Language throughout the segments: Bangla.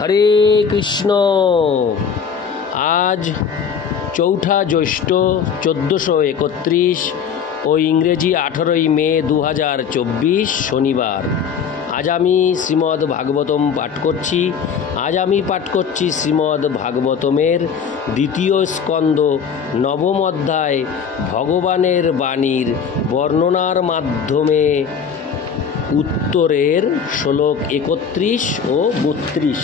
হরে কৃষ্ণ। আজ 4 জ্যৈষ্ঠ 1431 ও ইংরেজি 18 মে 2024 শনিবার। আজ আমি শ্রীমদ্ ভাগবতম পাঠ করছি। আমি পাঠ করছি শ্রীমদ্ ভাগবতমের 2য় স্কন্দ 9ম অধ্যায় ভগবানের বাণীর বর্ণনার মাধ্যমে উত্তরের শ্লোক 31 ও 32।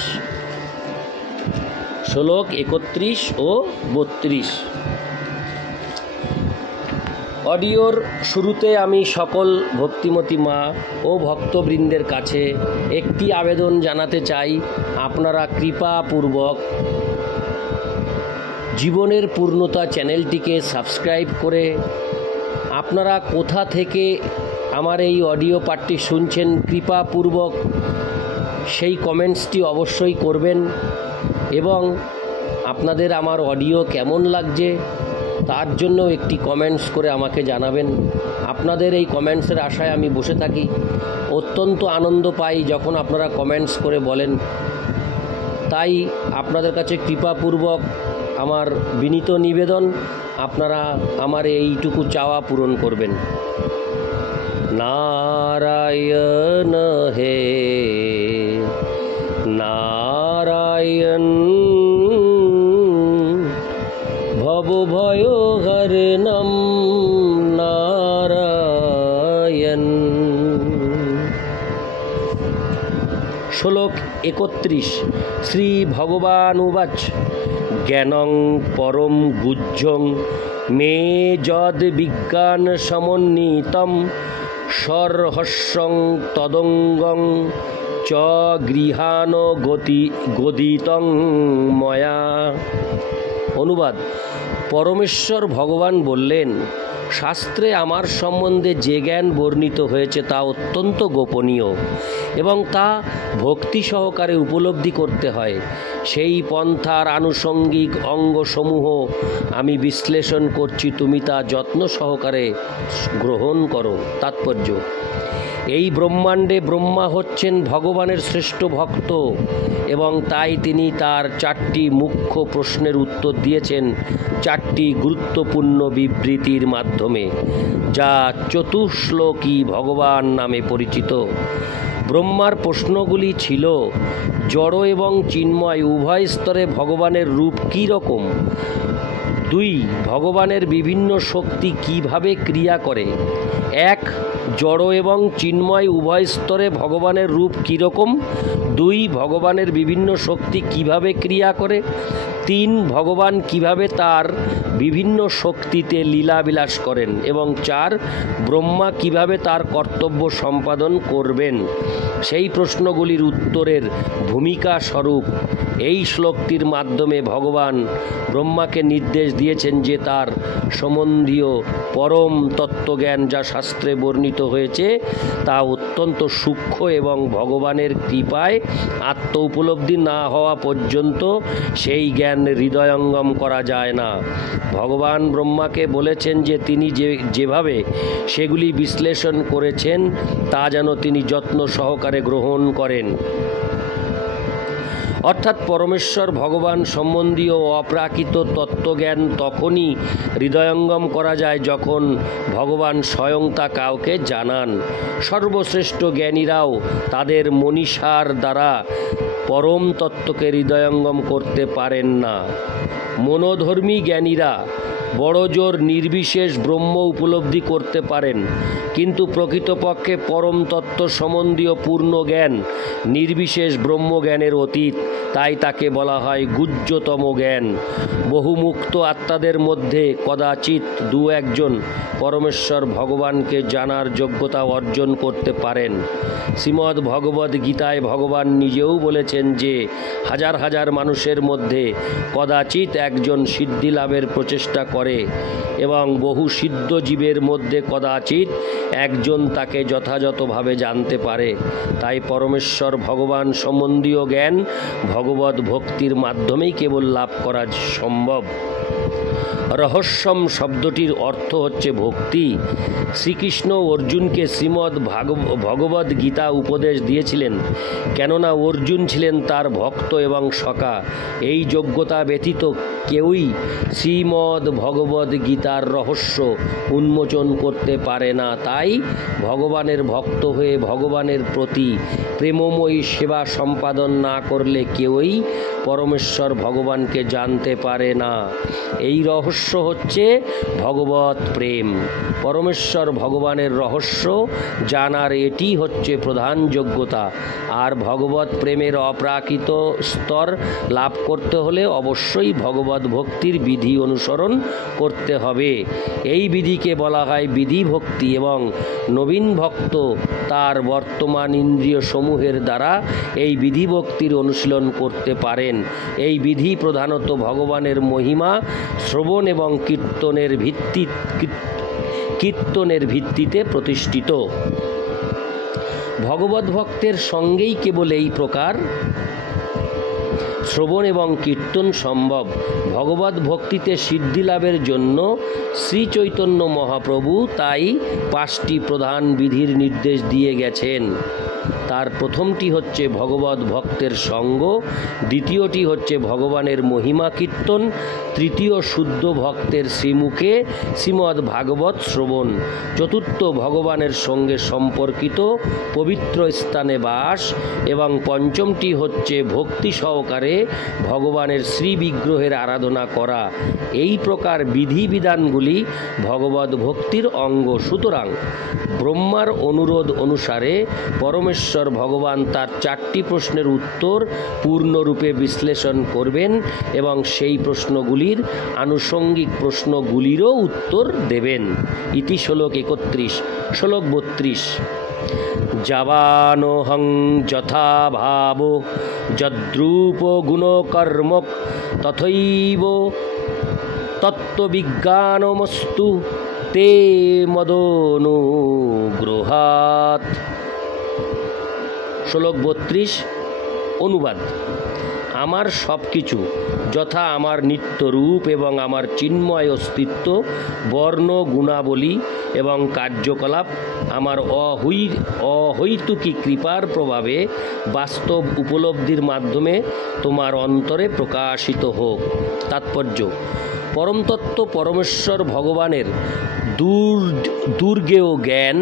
শ্লোক 31 ও 32। অডিওর শুরুতে আমি সকল ভক্তিমতী মা ও ভক্তবৃন্দের কাছে একটি আবেদন জানাতে চাই। আপনারা কৃপাপূর্বক জীবনের পূর্ণতা চ্যানেলটিকে সাবস্ক্রাইব করে আপনারা কোথা থেকে আমার এই অডিও পাঠটি শুনছেন কৃপাপূর্বক সেই কমেন্টসটি অবশ্যই করবেন এবং আপনাদের আমার অডিও কেমন লাগছে তার জন্য একটি কমেন্টস করে আমাকে জানাবেন। আপনাদের এই কমেন্টসের আশায় আমি বসে থাকি। অত্যন্ত আনন্দ পাই যখন আপনারা কমেন্টস করে বলেন। তাই আপনাদের কাছে কৃপাপূর্বক আমার বিনীত নিবেদন, আপনারা আমার এইটুকু চাওয়া পূরণ করবেন। নারায়ণ হে নারায়ণ ভবভয়হরণম নারায়ণ। শ্লোক 31। শ্রী ভগবান উবাচ জ্ঞানং পরম গুহ্যং মে যদ বিজ্ঞান সমন্বিতম সরহস্যং তদঙ্গং চ গৃহাণ গদিতং ময়া। অনুবাদ: পরমেশ্বর ভগবান বললেন, শাস্ত্রে আমার সম্বন্ধে যে জ্ঞান বর্ণিত হয়েছে তা অত্যন্ত গোপনীয় এবং তা ভক্তি সহকারে উপলব্ধি করতে হয়। সেই পন্থার আনুষঙ্গিক অঙ্গসমূহ আমি বিশ্লেষণ করছি, তুমি তা যত্ন সহকারে গ্রহণ করো। তাৎপর্য: এই ব্রহ্মাণ্ডে ব্রহ্মা হচ্ছেন ভগবানের শ্রেষ্ঠ ভক্ত এবং তাই তিনি তার 4টি মুখ্য প্রশ্নের উত্তর দিয়েছেন 4টি গুরুত্বপূর্ণ বিবৃতির মাধ্যমে, যা চতুশ্লোকী ভগবান নামে পরিচিত। ব্রহ্মার প্রশ্নগুলি ছিল: জড় এবং চিন্ময় উভয় স্তরে ভগবানের রূপ কী রকম? 2. ভগবানের বিভিন্ন শক্তি কিভাবে ক্রিয়া করে? 1. জড় এবং চিন্ময় উভয় স্তরে ভগবানের রূপ কীরকম? 2. ভগবানের বিভিন্ন শক্তি কিভাবে ক্রিয়া করে? 3. ভগবান কিভাবে তার বিভিন্ন শক্তিতে লীলাবিলাস করেন? এবং 4. ব্রহ্মা কিভাবে তার কর্তব্য সম্পাদন করবেন? সেই প্রশ্নগুলির উত্তরের ভূমিকা স্বরূপ এই শ্লোকটির মাধ্যমে ভগবান ব্রহ্মাকে নির্দেশ দিয়েছেন যে তার সম্বন্ধীয় পরম তত্ত্বজ্ঞান যা শাস্ত্রে বর্ণিত হয়েছে তা অত্যন্ত সূক্ষ্ম এবং ভগবানের কৃপায় আত্ম উপলব্ধি না হওয়া পর্যন্ত সেই জ্ঞান হৃদয়ঙ্গম করা যায় না। ভগবান ব্রহ্মাকে বলেছেন যে তিনি যেভাবে সেগুলি বিশ্লেষণ করেছেন তা যেন তিনি যত্ন সহকারে গ্রহণ করেন। অর্থাৎ পরমেশ্বর ভগবান সম্বন্ধীয় অপ্রাকৃত তত্ত্বজ্ঞান তখনই হৃদয়ঙ্গম করা যায় যখন ভগবান স্বয়ং তা কাউকে জানান। সর্বশ্রেষ্ঠ জ্ঞানীরাও তাদের মনীষার দ্বারা পরম তত্ত্বকে হৃদয়ঙ্গম করতে পারেন না। মনোধর্মী জ্ঞানীরা বড় জোর নির্বিশেষ ব্রহ্ম উপলব্ধি করতে পারেন, কিন্তু প্রকৃতপক্ষে পরম তত্ত্ব সম্বন্ধীয় পূর্ণ জ্ঞান নির্বিশেষ ব্রহ্মজ্ঞানের অতীত, তাই তাকে বলা হয় গুহ্যতম জ্ঞান। বহু মুক্ত আত্মাদের মধ্যে কদাচিৎ 2-1 জন পরমেশ্বর ভগবানকে জানার যোগ্যতা অর্জন করতে পারেন। শ্রীমদ্ ভগবদ্ গীতায় ভগবান নিজেও বলেছেন যে হাজার হাজার মানুষের মধ্যে কদাচিৎ একজন সিদ্ধি লাভের প্রচেষ্টা করে এবং বহু সিদ্ধ জীবের মধ্যে কদাচিৎ একজন তাকে যথাযথভাবে জানতে পারে। তাই পরমেশ্বর ভগবান সম্বন্ধীয় জ্ঞান ভগবত ভক্তির মাধ্যমেই কেবল লাভ করা সম্ভব। রহস্যম শব্দটির অর্থ হচ্ছে ভক্তি। শ্রীকৃষ্ণ অর্জুনকে শ্রীমদ্ ভগবদ্ গীতা উপদেশ দিয়েছিলেন, কেননা অর্জুন ছিলেন তার ভক্ত এবং সখা। এই যোগ্যতা ব্যতীত কেউই শ্রীমদ্ ভগবদ্ গীতার রহস্য উন্মোচন করতে পারে না। তাই ভগবানের ভক্ত হয়ে ভগবানের প্রতি প্রেমময়ী সেবা সম্পাদন না করলে কেউই পরমেশ্বর ভগবানকে জানতে পারে না। এই রহস্য হচ্ছে ভগবত প্রেম। পরমেশ্বর ভগবানের রহস্য জানার এটি হচ্ছে প্রধান যোগ্যতা। আর ভগবত প্রেমের অপ্রাকৃত স্তর লাভ করতে হলে অবশ্যই ভগবত ভক্তির বিধি অনুসরণ করতে হবে। এই বিধিকে বলা হয় বিধি ভক্তি, এবং নবীন ভক্ত তার বর্তমান ইন্দ্রিয় সমূহের দ্বারা এই বিধি ভক্তির অনুশীলন করতে পারেন। এই বিধি প্রধানত ভগবানের মহিমা শ্রবণ এবং কীর্তনের ভিত্তিতে প্রতিষ্ঠিত। ভগবত ভক্তের সঙ্গেই কেবল এই প্রকার শ্রবণ এবং কীর্তন সম্ভব। ভগবত ভক্তিতে সিদ্ধি লাভের জন্য শ্রী চৈতন্য মহাপ্রভু তাই 5টি প্রধান বিধির নির্দেশ দিয়ে গেছেন। তার প্রথমটি হচ্ছে ভগবত ভক্তের সঙ্গ, দ্বিতীয়টি হচ্ছে ভগবানের মহিমা কীর্তন, তৃতীয় শুদ্ধ ভক্তের শ্রীমুখে শ্রীমদ্ ভাগবত শ্রবণ, চতুর্থ ভগবানের সঙ্গে সম্পর্কিত পবিত্র স্থানে বাস, এবং পঞ্চমটি হচ্ছে ভক্তি সহকারে ভগবানের শ্রী বিগ্রহের আরাধনা করা। এই প্রকার বিধিবিধানগুলি ভগবত ভক্তির অঙ্গ। সুতরাং ব্রহ্মার অনুরোধ অনুসারে পরমেশ্বর ভগবান তার 4টি প্রশ্নের উত্তর পূর্ণরূপে বিশ্লেষণ করবেন এবং সেই প্রশ্নগুলির আনুষঙ্গিক প্রশ্নগুলিরও উত্তর দেবেন। ইতি শ্লোক 31। শ্লোক 32। যাবানোহং যথা ভাব যদ্রূপ গুণকর্ম তথৈব তত্ত্ববিজ্ঞানমস্তু তে মদনুগ্রহাৎ। শ্লোক 32। অনুবাদ: আমার সব কিছু যথা আমার নিত্যরূপ এবং আমার চিন্ময় অস্তিত্ব, বর্ণ, গুণাবলী এবং কার্যকলাপ আমার অহৈতুকী কৃপার প্রভাবে বাস্তব উপলব্ধির মাধ্যমে তোমার অন্তরে প্রকাশিত হোক। তাৎপর্য: পরমতত্ত্ব পরমেশ্বর ভগবানের দুর্গেয় জ্ঞান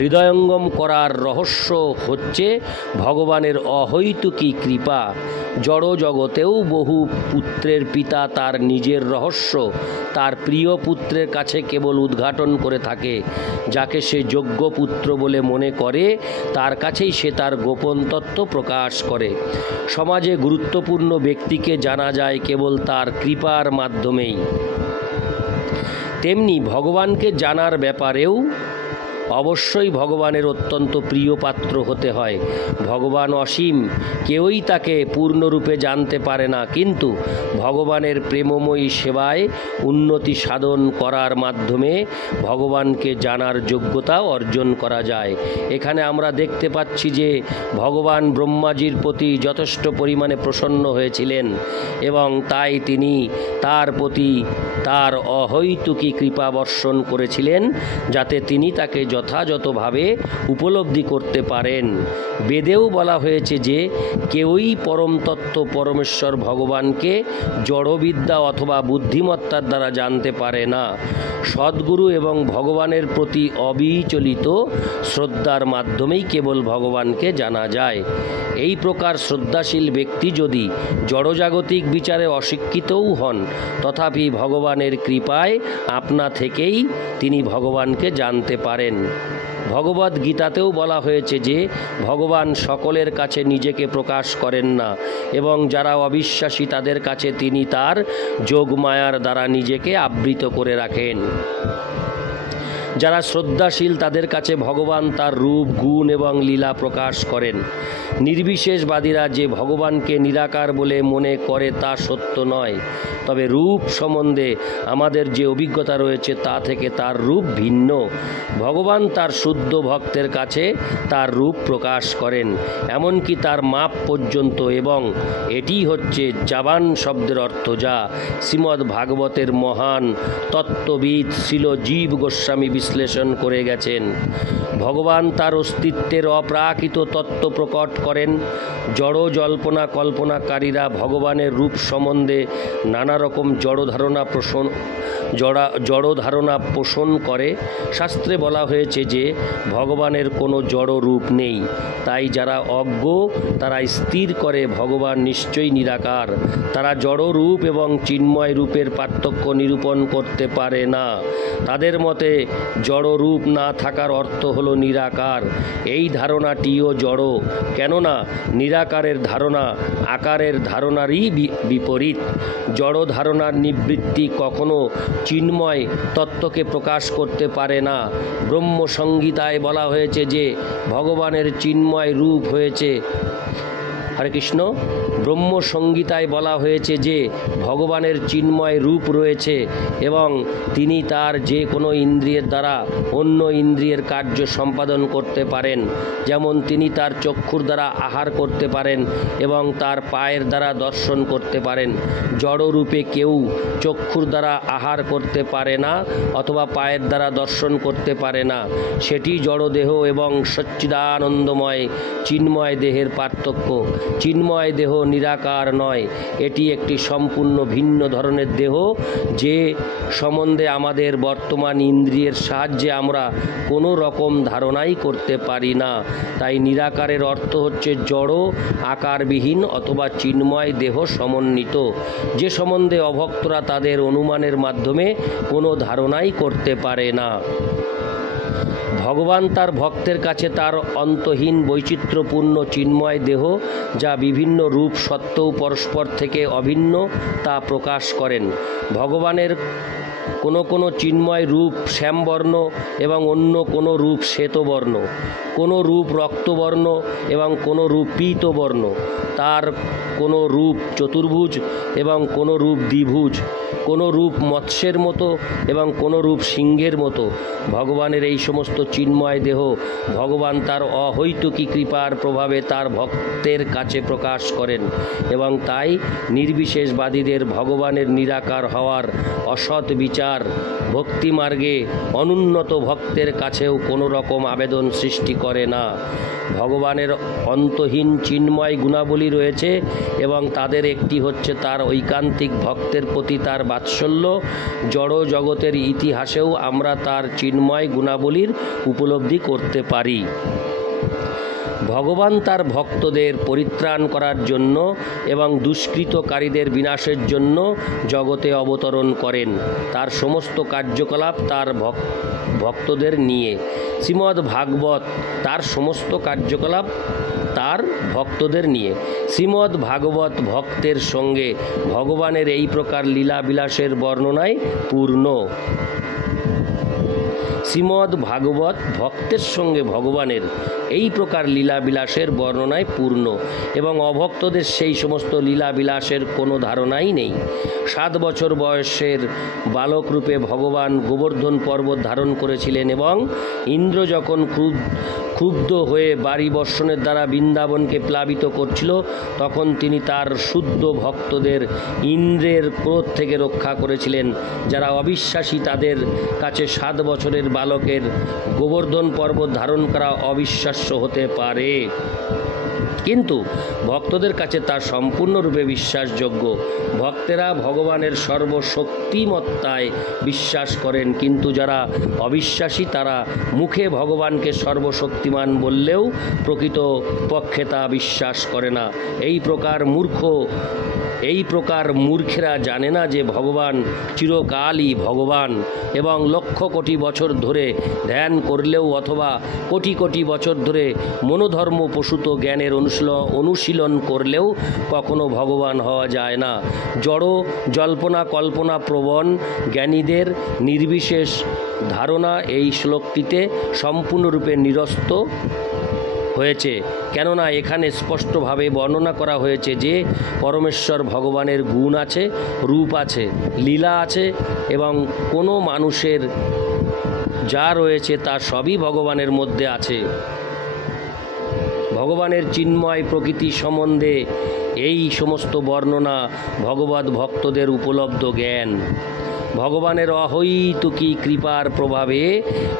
হৃদয়ঙ্গম করার রহস্য হচ্ছে ভগবানের অহৈতুকী কৃপা। জড় জগতেও বহু পুত্রের পিতা তার নিজের রহস্য তার প্রিয় পুত্রের কাছে কেবল উদ্ঘাটন করে থাকে। যাকে সে যোগ্য পুত্র বলে মনে করে তার কাছেই সে তার গোপন তত্ত্ব প্রকাশ করে। সমাজে গুরুত্বপূর্ণ ব্যক্তিকে জানা যায় কেবল তার কৃপার মাধ্যমেই। তেমনি ভগবানকে জানার ব্যাপারেও অবশ্যই ভগবানের অত্যন্ত প্রিয় পাত্র হতে হয়। ভগবান অসীম, কেউই তাকে পূর্ণরূপে জানতে পারে না, কিন্তু ভগবানের প্রেমময়ী সেবায় উন্নতি সাধন করার মাধ্যমে ভগবানকে জানার যোগ্যতা অর্জন করা যায়। এখানে আমরা দেখতে পাচ্ছি যে ভগবান ব্রহ্মাজির প্রতি যথেষ্ট পরিমাণে প্রসন্ন হয়েছিলেন এবং তাই তিনি তার প্রতি তার অহৈতুকী কৃপা বর্ষণ করেছিলেন, যাতে তিনি তাকে যথাযথভাবে উপলব্ধি করতে পারেন। বেদেও বলা হয়েছে যে কেউই পরম তত্ত্ব পরমেশ্বর ভগবানকে জড়বিদ্যা অথবা বুদ্ধিমত্তার দ্বারা জানতে পারে না। সদ্গুরু এবং ভগবানের প্রতি অবিচলিত শ্রদ্ধার মাধ্যমেই কেবল ভগবানকে জানা যায়। এই প্রকার শ্রদ্ধাশীল ব্যক্তি যদি জড়জাগতিক বিচারে অশিক্ষিতও হন, তথাপি ভগবানের কৃপায় আপনা থেকেই তিনি ভগবানকে জানতে পারেন। ভগবদ গীতাতেও বলা হয়েছে যে ভগবান সকলের কাছে নিজেকে প্রকাশ করেন না এবং যারা অবিশ্বাসী তাদের কাছে তিনি তার যোগমায়ার দ্বারা নিজেকে আবৃত করে রাখেন। যারা শ্রদ্ধাশীল তাদের কাছে ভগবান তার রূপ, গুণ এবং লীলা প্রকাশ করেন। নির্বিশেষবাদীরা যে ভগবানকে নিরাকার বলে মনে করে তা সত্য নয়, তবে রূপ সম্বন্ধে আমাদের যে অভিজ্ঞতা রয়েছে তা থেকে তার রূপ ভিন্ন। ভগবান তার শুদ্ধ ভক্তের কাছে তার রূপ প্রকাশ করেন, এমনকি তার মাপ পর্যন্ত, এবং এটি হচ্ছে জাবান শব্দের অর্থ, যা শ্রীমদ্ ভাগবতের মহান তত্ত্ববিদ শ্রীল জীব গোস্বামী বিশ্লেষণ করে গেছেন। ভগবান তার অস্তিত্বের অপ্রাকৃত তত্ত্ব প্রকট করেন। জড় জল্পনা কল্পনাকারীরা ভগবানের রূপ সম্বন্ধে নানা রকম জড় ধারণা পোষণ করে। শাস্ত্রে বলা হয়েছে যে ভগবানের কোনো জড় রূপ নেই, তাই যারা অজ্ঞ তারা স্থির করে ভগবান নিশ্চয়ই নিরাকার। তারা জড় রূপ এবং চিন্ময় রূপের পার্থক্য নিরূপণ করতে পারে না। তাদের মতে জড় রূপ না থাকার অর্থ হলো নিরাকার। এই ধারণাটিও জড়, কেননা নিরাকারের ধারণা আকারের ধারণারই বিপরীত। জড় ধারণার নিবৃত্তি কখনো চিন্ময় তত্ত্বকে প্রকাশ করতে পারে না। ব্রহ্মসংহিতায় বলা হয়েছে যে ভগবানের চিন্ময় রূপ হয়েছে, হরে কৃষ্ণ, ব্রহ্মসংহিতায় বলা হয়েছে যে ভগবানের চিন্ময় রূপ রয়েছে এবং তিনি তার যে কোনো ইন্দ্রিয়ের দ্বারা অন্য ইন্দ্রিয়ের কার্য সম্পাদন করতে পারেন। যেমন তিনি তার চক্ষুর দ্বারা আহার করতে পারেন এবং তার পায়ের দ্বারা দর্শন করতে পারেন। জড় রূপে কেউ চক্ষুর দ্বারা আহার করতে পারে না অথবা পায়ের দ্বারা দর্শন করতে পারে না। সেটি জড়দেহ এবং সচ্চিদানন্দময় চিন্ময় দেহের পার্থক্য। চিন্ময় দেহ নিরাকার নয়, এটি একটি সম্পূর্ণ ভিন্ন ধরনের দেহ, যে সম্বন্ধে আমাদের বর্তমান ইন্দ্রিয়ের সাহায্যে আমরা কোনো রকম ধারণাই করতে পারি না। তাই নিরাকারের অর্থ হচ্ছে জড়, আকারবিহীন অথবা চিন্ময় দেহ সমন্বিত, যে সম্বন্ধে অভক্তরা তাদের অনুমানের মাধ্যমে কোনো ধারণাই করতে পারে না। ভগবান তার ভক্তের কাছে তার অন্তহীন বৈচিত্র্যপূর্ণ চিন্ময় দেহ, যা বিভিন্ন রূপ সত্ত্বেও পরস্পর থেকে অভিন্ন, তা প্রকাশ করেন। ভগবানের কোনো চিন্ময় রূপ শ্যামবর্ণ এবং অন্য কোনো রূপ শ্বেতবর্ণ, কোনো রূপ রক্তবর্ণ এবং কোনো রূপ পীতবর্ণ। তার কোনো রূপ চতুর্ভুজ এবং কোনো রূপ দ্বিভুজ, কোনো রূপ মৎস্যের মতো এবং কোনো রূপ সিংহের মতো। ভগবানের এই সমস্ত চিন্ময় দেহ ভগবান তার অহৈতুকী কৃপার প্রভাবে তার ভক্তের কাছে প্রকাশ করেন, এবং তাই নির্বিশেষবাদীদের ভগবানের নিরাকার হওয়ার অসৎ বিচার ভক্তিমার্গে অনুন্নত ভক্তের কাছেও কোনো রকম আবেদন সৃষ্টি করে না। ভগবানের অন্তহীন চিন্ময় গুণাবলী রয়েছে এবং তাদের একটি হচ্ছে তার ঐকান্তিক ভক্তের প্রতি তার বাৎসল্য। জড় জগতের ইতিহাসেও আমরা তার চিন্ময় গুণাবলীর উপলব্ধি করতে পারি। ভগবান তার ভক্তদের পরিত্রাণ করার জন্য এবং দুষ্কৃতকারীদের বিনাশের জন্য জগতে অবতরণ করেন। তার সমস্ত কার্যকলাপ তার ভক্তদের নিয়ে। শ্রীমদ্ ভাগবত তার সমস্ত কার্যকলাপ তার ভক্তদের নিয়ে। শ্রীমদ্ ভাগবত ভক্তের সঙ্গে ভগবানের এই প্রকার লীলা বিলাসের বর্ণনায় পূর্ণ। শ্রীমদ্ ভাগবত ভক্তের সঙ্গে ভগবানের এই প্রকার লীলাবিলাসের বর্ণনায় পূর্ণ এবং অভক্তদের সেই সমস্ত লীলাবিলাসের কোনো ধারণাই নেই। 7 বছর বয়সের বালকরূপে ভগবান গোবর্ধন পর্বত ধারণ করেছিলেন এবং ইন্দ্র যখন ক্ষুব্ধ হয়ে বাড়ি বর্ষণের দ্বারা বৃন্দাবনকে প্লাবিত করছিল, তখন তিনি তার শুদ্ধ ভক্তদের ইন্দ্রের ক্রোধ থেকে রক্ষা করেছিলেন। যারা অবিশ্বাসী তাদের কাছে 7 বছরের বালকের গোবর্ধন পর্বত ধারণ করা অবিশ্বাস্য হতে পারে, কিন্তু ভক্তদের কাছে তা সম্পূর্ণরূপে বিশ্বাসযোগ্য। ভক্তেরা ভগবানের সর্বশক্তিমত্তায় বিশ্বাস করেন, কিন্তু যারা অবিশ্বাসী তারা মুখে ভগবানকে সর্বশক্তিমান বললেও প্রকৃত পক্ষে তা বিশ্বাস করে না। এই প্রকার মূর্খ এই প্রকার মূর্খেরা জানে না যে ভগবান চিরকালই ভগবান এবং লক্ষ কোটি বছর ধরে ধ্যান করলেও অথবা কোটি কোটি বছর ধরে মনোধর্ম প্রসূত জ্ঞানের অনুশীলন করলেও কখনো ভগবান হওয়া যায় না। জড় জল্পনা কল্পনা প্রবণ জ্ঞানীদের নির্বিশেষ ধারণা এই শ্লোকটিতে সম্পূর্ণরূপে নিরস্ত হয়েছে, কেননা এখানে স্পষ্টভাবে বর্ণনা করা হয়েছে যে পরমেশ্বর ভগবানের গুণ আছে, রূপ আছে, লীলা আছে এবং কোনো মানুষের যা রয়েছে তা সবই ভগবানের মধ্যে আছে। ভগবানের চিন্ময় প্রকৃতি সম্বন্ধে এই সমস্ত বর্ণনা ভগবৎ ভক্তদের উপলব্ধ জ্ঞান। ভগবানের অহৈতুকী কৃপার প্রভাবে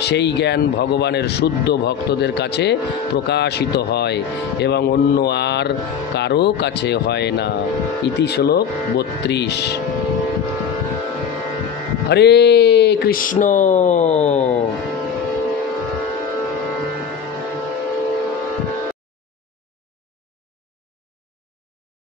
সেই জ্ঞান ভগবানের শুদ্ধ ভক্তদের কাছে প্রকাশিত হয় এবং অন্য আর কারো কাছে হয় না। ইতি শ্লোক 32। হরে কৃষ্ণ।